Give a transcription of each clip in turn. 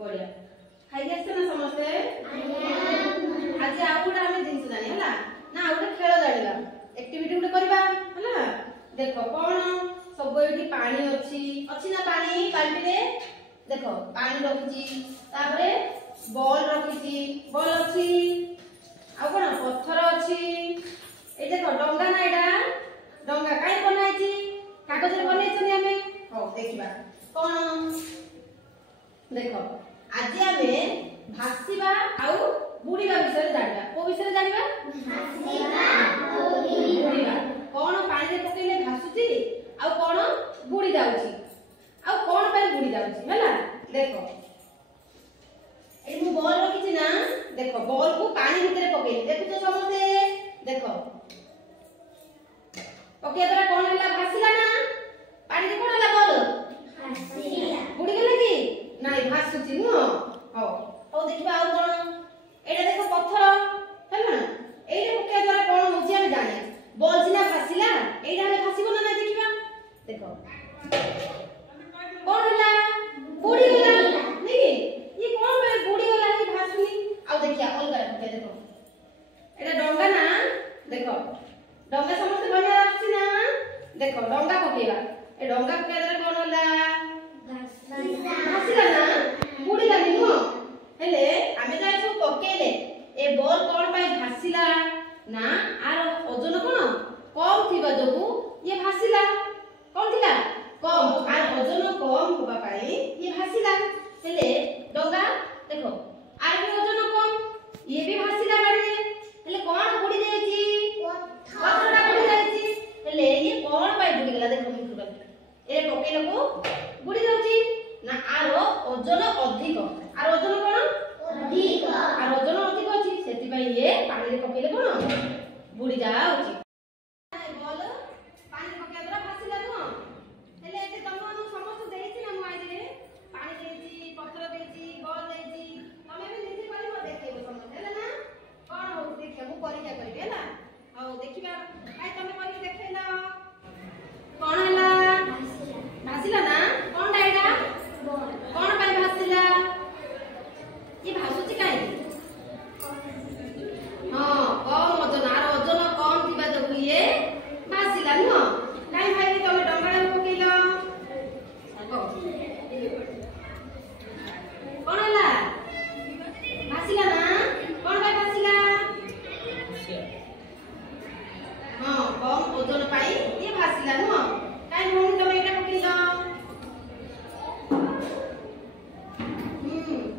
बढ़िया खाई आछे ना समस्ते आज आ गुडा हम जिंस जानी हला ना आ गुडा खेल जानिबा एक्टिविटी गुडा करबा हला देखो कोन सब एठी पानी अछि ना पानी बाल्टी रे देखो पानी रखिची तापरे बॉल रखिची बॉल अछि आ कोन पत्थर अछि ए देखो डंगा ना एडा डंगा काई बनाइची कागज रे बनाइछनी हमें हो देखिबा कोन देखो आज हमें भासीबा आउ बुड़ीबा विषय जानिबा को विषय जानिबा भासीबा बुड़ीबा कोन पानी रे पकेले भासुची आउ कोन बुड़ी जाउची आउ कोन पे बुड़ी जाउची हैला देखो ए मु बॉल रखिची ना देखो बॉल को पानी भीतर पकेली देखु तो समझे देखो पके तरा कोन हैला भासीला ना पानी रे कोन हैला बॉल भासीला बुड़ी गेला कि नाही भासुची नु हो देखिबा आउ कोन एटा देखो पत्थर हैला एटा पके तरा कोन होची हम जाने बॉल सिना भासीला एटा रे भासीबो ना देखिबा देखो कौन हैला बुड़ी गेला नहीं ये कौन पे बुड़ी गेला ये भासुनी आउ देखिया अलगा पके देखो एटा डंगा ना देखो डंगा समस्त बढ़िया आछि ना देखो डंगा पकेबा ए डंगा पके तरा कोन होला भासीला ना बुड़ी गेली नु हेले आमे जाय सब पकेले ए बॉल कोन पे भासीला ना आर ओजन कोन कम थिबा जोगु ये भासीला कोन थिला कम आर ओजन कम होबा पाई ये भासीला हेले डंगा देखो आर भी ओजन कम ये भी भासीला बाड़ी हेले कोन बुड़ी जाईची पत्थरटा बुड़ी जाईची हेले ये कोन पाई बुड़ी गेला देखो मुखुबा ए पकेले को बुड़ी जाउची ना आर ओजन अधिक आर ओजन कोन अधिक आर ओजन अधिक अछि सेति पई ये पानी रे पकेले कोन बुड़ी जाउची बॉल पानी पके तरा भासीला नु हेले एते तमनु समस्त देइछि ना मोबाइल रे पानी देइछि पत्थर देइछि बॉल देइछि तमे भी निधि करबो देखिबो समस्त हेले ना कोन हो देखिया मु परीक्षा करबे हैला आ देखिबा काई तमे परीक्षा देखैला कोन हैला भासीला ना कोन डाइडा कोन पाई भासीला ये भासुची काई हां कम ओजन आर ओजन कम थिबा जगु ये भासीला नु काई भाई तमे डंगाडा पकेइलो कोन हला भासीला ना कोन भाई भासीला हां कम ओजन पाई ये भासीला नु काई भूमि तमे एटा पकेइलो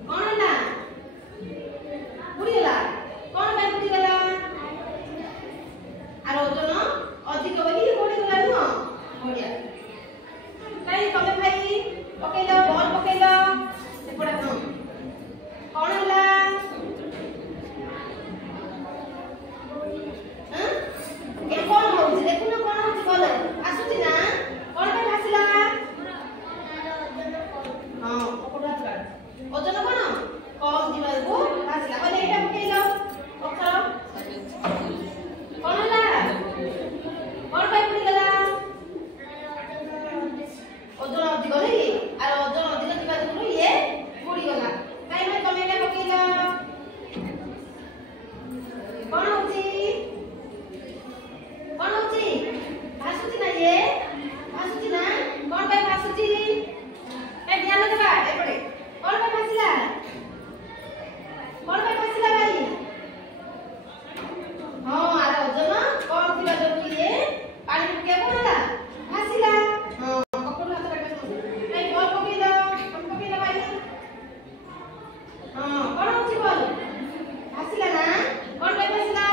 कोन हला बुड़ी गेला कोन भाई बुड़ी गेला आर ओजन अधिक बोली बुड़ी गेला नु बढ़िया काई तमे भाई पकेइलो बॉल पकेइलो एपडा कोन हला हां ए कोन होउची देखु ना कोन होउची बॉल आसुची ना कोन भाई भासीला हां पकड़ा था ओजन कोन कम दिबा को भासीला ओले एटा पकेइलो पत्थर कोन हला कोन भाई बुड़ी गेला ओजन अधिक नहीं आर ओजन अधिक दिबा को ये बुड़ी गेला काई भाई तमे एटा पकेइलो कोन होची भासुची ना ये भासुची ना कोन भाई भासुची ए ध्यान देबा एपडे कोन भाई भासीला कोन भाई भासीला भाई हां आर ओजन कोन थिबा जरु ये पानी पके कोन हला भासीला हां पकड़ हाथ रखा ए बॉल पकेइलो कोन पकेइलो भाई हां कोन होची बॉल भासीला ना कोन भाई भासीला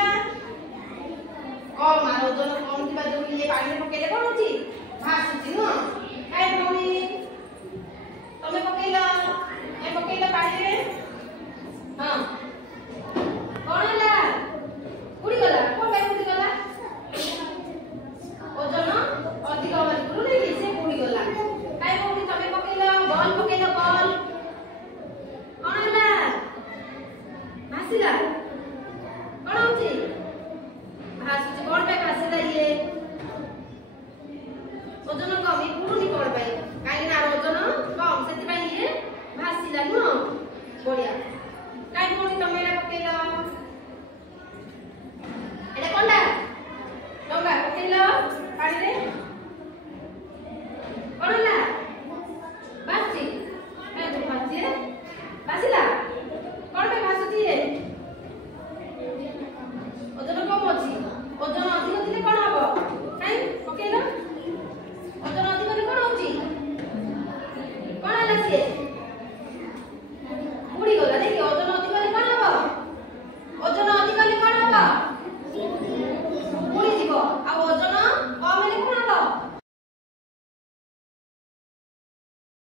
कम आर ओजन कम थिबा जरु ये पानी पकेले कोन होची भासुची नु काई भूमि तमे पकेइलो ए पकेइलो पानी रे हां कोन हला बुड़ी गेला कोन भाई बुड़ी गेला ओजन अधिक होबार गुरु नै से बुड़ी गेला काई भूमि तमे पकेइलो बॉल कोन हला भासीला कोन होची भासुची कोन पे भासीला ये ओजन कम ये गुरु नि कोन भाई काई ना ओजन कम सेति भाई ये भासीला नु ବଢିଆ କାଇଁ ଭଉଣୀ ତମେ ଏଟା ପକେଇଲ